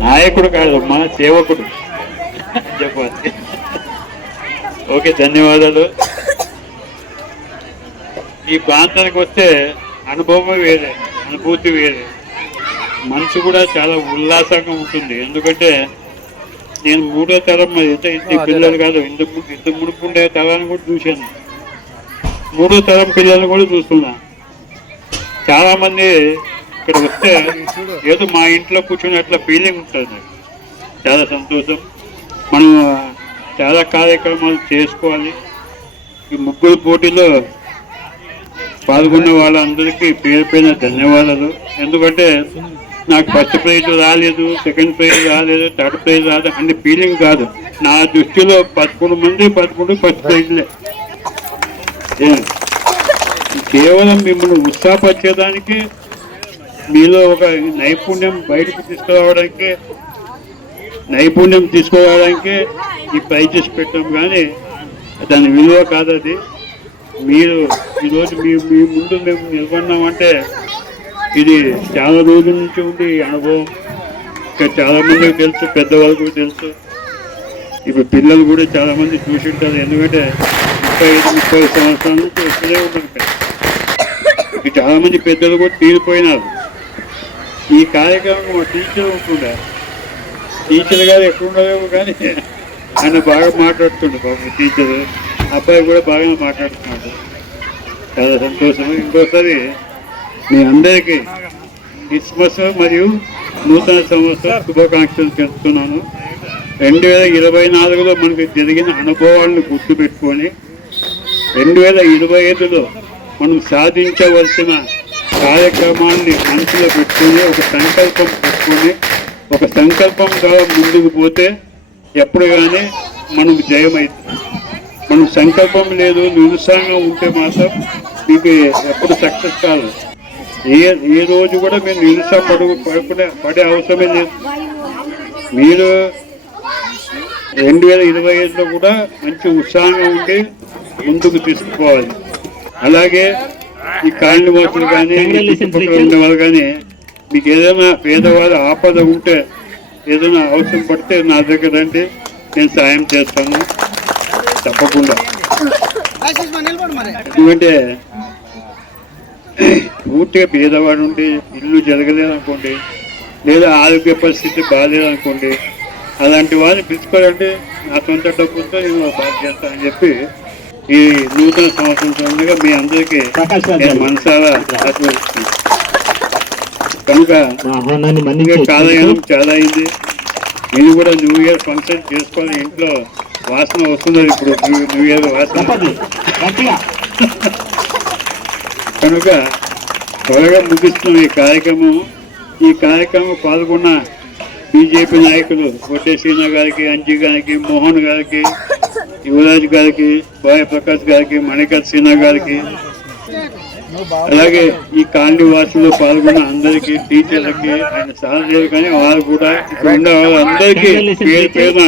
నాయకుడు కాదు మన సేవకుడు. చెప్పాలి ఓకే ధన్యవాదాలు. ఈ ప్రాంతానికి వస్తే అనుభవం వేరే అనుభూతి వేరే. మనసు కూడా చాలా ఉల్లాసంగా ఉంటుంది. ఎందుకంటే నేను మూడో తరం మరి ఇంత ఇంత పిల్లలు కాదు. ఇంత ము- ఇంత మునుపుండే తరాన్ని కూడా చూశాను. మూడో తరం పిల్లల్ని కూడా చూస్తున్నా. చాలా మంది ఇక్కడ వస్తే ఏదో మా ఇంట్లో కూర్చున్నట్ల ఫీలింగ్ ఉంటుంది. చాలా సంతోషం. మనం చాలా కార్యక్రమాలు చేసుకోవాలి. ఈ ముగ్గురు పోటీలో పాల్గొన్న వాళ్ళందరికీ పేరు పైన ధన్యవాదాలు. ఎందుకంటే నాకు ఫస్ట్ ప్రైజ్ రాలేదు సెకండ్ ప్రైజ్ రాలేదు థర్డ్ ప్రైజ్ రాలేదు అన్ని ఫీలింగ్ కాదు. నా దృష్టిలో పదకొండు మంది పదకొండు ఫస్ట్ ప్రైజ్లే కేవలం మిమ్మల్ని ఉత్సాహపరిచేదానికి మీలో ఒక నైపుణ్యం బయటకు తీసుకురావడానికి నైపుణ్యం తీసుకురావడానికి ఈ ప్రైజెస్ పెట్టాం కానీ దాని విలువ కాదు అది. మీరు ఈరోజు మీ మీ ముందు మేము నిలబడినామంటే ఇది చాలా రోజుల నుంచి ఉంది అనుభవం. ఇంకా చాలామందికి తెలుసు పెద్దవాళ్ళకు తెలుసు. ఇప్పుడు పిల్లలు కూడా చాలామంది చూసి ఉంటారు. ఎందుకంటే ముప్పై ఐదు ముప్పై సంవత్సరాల నుంచి వస్తూనే ఉంటుంది ఇక చాలామంది పెద్దలు కూడా తీరిపోయినారు. ఈ కార్యక్రమం మా టీచర్ ఉంటుండే టీచర్ గారు ఎక్కడున్నారేమో కానీ ఆయన బాగా మాట్లాడుతుండే బాబు టీచర్ అబ్బాయి కూడా బాగా మాట్లాడుతున్నాడు. చాలా సంతోషం. ఇంకోసారి మీ అందరికీ క్రిస్మస్ మరియు నూతన సంవత్సర శుభాకాంక్షలు చెప్తున్నాను రెండు వేల ఇరవై నాలుగులో మనకు జరిగిన అనుభవాలను గుర్తుపెట్టుకొని రెండు వేల ఇరవై ఐదులో మనం సాధించవలసిన కార్యక్రమాన్ని మనసులో పెట్టుకొని ఒక సంకల్పం పెట్టుకొని ఒక సంకల్పం ద్వారా ముందుకు పోతే ఎప్పుడు కానీ మనం జయమవుతుంది మనం సంకల్పం లేదు నిరుత్సాహంగా ఉంటే మాత్రం మీకు ఎప్పుడు సక్సెస్ కాదు. ఏ ఏ రోజు కూడా మీరు నిరుత్సాహపడు పడుకునే పడే అవసరమే లేదు. మీరు రెండు వేల ఇరవై ఐదులో కూడా మంచి ఉత్సాహంగా ఉండి ముందుకు తీసుకుపోవాలి. అలాగే ఈ కాలనీ వాసులు కానీ ఈ చుట్టుపక్కల ఉండే వాళ్ళు కానీ మీకు ఏదైనా పేదవాళ్ళ ఆపద ఉంటే ఏదైనా అవసరం పడితే నా దగ్గర రండి నేను సాయం చేస్తాను. తప్పకుండా. ఎందుకంటే పూర్తిగా పేదవాడు ఉండి ఇల్లు జరగలేదు అనుకోండి లేదా ఆరోగ్య పరిస్థితి బాగాలేదు అనుకోండి అలాంటి వారిని పిలుచుకోవాలంటే నా సొంత డబ్బులతో నేను బాగా చేస్తానని చెప్పి ఈ నూతన సంవత్సరం సందర్భంగా మీ అందరికీ. మనసారా కనుక కాలయానం చాలా అయింది. మీరు కూడా న్యూ ఇయర్ ఫంక్షన్ చేసుకొని ఇంట్లో వాసన వస్తున్నది ఇప్పుడు న్యూ- ఇయర్ వాసన. కనుక త్వరగా ముగిస్తున్న ఈ కార్యక్రమం. ఈ కార్యక్రమం పాల్గొన్న బీజేపీ నాయకులు కొట్టే సీనా గారికి అంజీ గారికి మోహన్ గారికి యువరాజ్ గారికి బాయ్ ప్రకాష్ గారికి మణికర్ సిన్హా గారికి అలాగే ఈ కాలనీ వాసుల్లో పాల్గొన్న అందరికీ టీచర్లకి ఆయన సహాయం కానీ వారు కూడా ఇక్కడ ఉన్న వాళ్ళందరికీ పేరు పేరున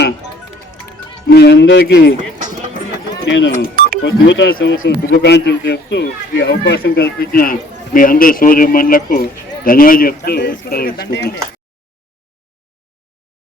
మీ అందరికీ నేను ఒక నూతన సంవత్సరం శుభాకాంక్షలు చెప్తూ ఈ అవకాశం కల్పించిన మీ అందరి సోదరి మండలకు ధన్యవాదాలు చెప్తూ సెలవు తీసుకుంటున్నాను.